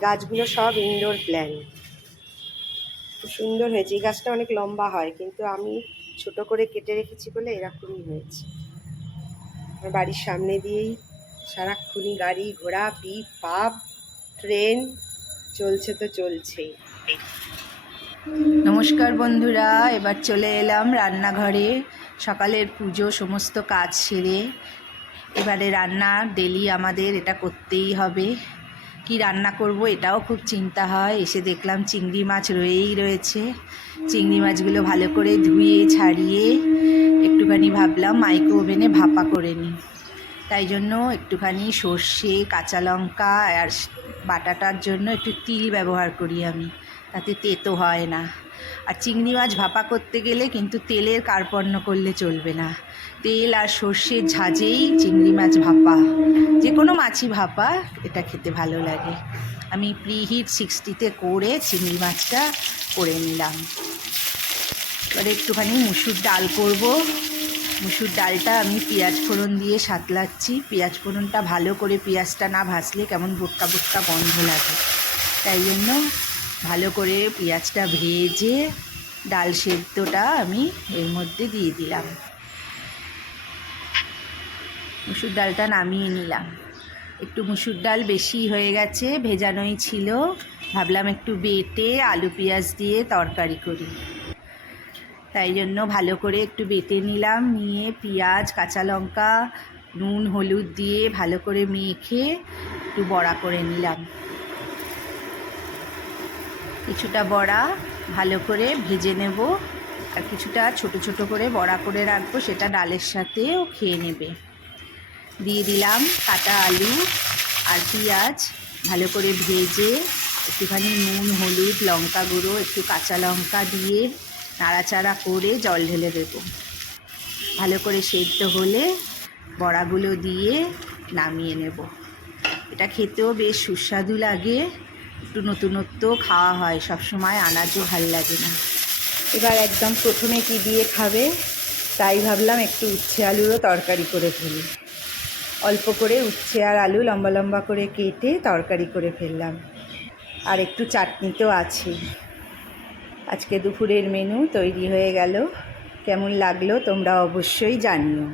গাছগুলো সব indoor plant, খুব সুন্দর হয়েছে। এই গাছটা অনেক লম্বা হয়, কিন্তু আমি ছোট করে কেটে রেখেছি বলে এরকমই হয়েছে। আমার বাড়ির সামনে দিয়েই সারাক্ষণই গাড়ি ঘোড়া, পিপ পাপ, ট্রেন চলছে তো চলছেই। নমস্কার বন্ধুরা, এবার চলে এলাম রান্নাঘরে। সকালের পুজো সমস্ত কাজ সেরে এবারে রান্না ডেলি আমাদের এটা করতেই হবে। কি রান্না করব এটাও খুব চিন্তা হয়। এসে দেখলাম চিংড়ি মাছ রয়েছে। চিংড়ি মাছগুলো ভালো করে ধুয়ে ছাড়িয়ে একটুখানি ভাবলাম মাইক্রো ওভেনে ভাপা করে নিই। তাই জন্য একটুখানি সর্ষে, কাঁচা লঙ্কা আর বাটাটার জন্য একটু তিল ব্যবহার করি আমি, তাতে তেতো হয় না। আর চিংড়ি মাছ ভাপা করতে গেলে কিন্তু তেলের কার্পণ্য করলে চলবে না। তেল আর সর্ষের ঝাঁঝেই চিংড়ি মাছ ভাপা, যে কোনো মাছই ভাপা, এটা খেতে ভালো লাগে। আমি প্রিহিট 60-তে করে চিংড়ি মাছটা করে নিলাম। এবারে একটুখানি মুসুর ডাল করব। মুসুর ডালটা আমি পেঁয়াজ ফোড়ন দিয়ে সাতলাচ্ছি। পেঁয়াজ ফোড়নটা ভালো করে, পেঁয়াজটা না ভাজলে কেমন বোটকা বোটকা গন্ধ লাগে, তাই জন্য ভালো করে পেঁয়াজটা ভেজে ডাল সেদ্ধটা আমি এর মধ্যে দিয়ে দিলাম। মুসুর ডালটা নামিয়ে নিলাম। একটু মুসুর ডাল বেশি হয়ে গেছে, ভেজানোই ছিল, ভাবলাম একটু বেটে আলু পেঁয়াজ দিয়ে তরকারি করি। তাই জন্য ভালো করে একটু বেটে নিলাম, নিয়ে পেঁয়াজ, কাঁচা লঙ্কা, নুন হলুদ দিয়ে ভালো করে মেখে একটু বড়া করে নিলাম। কিছুটা বড়া ভালো করে ভেজে নেব, আর কিছুটা ছোট ছোট করে বড়া করে রাখবো, সেটা ডালের সাথেও খেয়ে নেবে। দিয়ে দিলাম কাটা আলু আর পেঁয়াজ, ভালো করে ভেজে একটুখানি নুন হলুদ লঙ্কা গুঁড়ো একটু কাঁচা লঙ্কা দিয়ে নাড়াচাড়া করে জল ঢেলে দেবো। ভালো করে সেদ্ধ হলে বড়াগুলো দিয়ে নামিয়ে নেব। এটা খেতেও বেশ সুস্বাদু লাগে, একটু নতুনত্ব খাওয়া হয়, সবসময় আনাজও ভাল লাগে না। এবার একদম প্রথমে কি দিয়ে খাবে, তাই ভাবলাম একটু উচ্ছে আলুরও তরকারি করে ফেলি। অল্প করে উচ্ছে আর আলু লম্বা লম্বা করে কেটে তরকারি করে ফেললাম, আর একটু চাটনি তো আছে। আজকে দুপুরের মেনু তৈরি হয়ে গেল। কেমন লাগলো তোমরা অবশ্যই জানিও।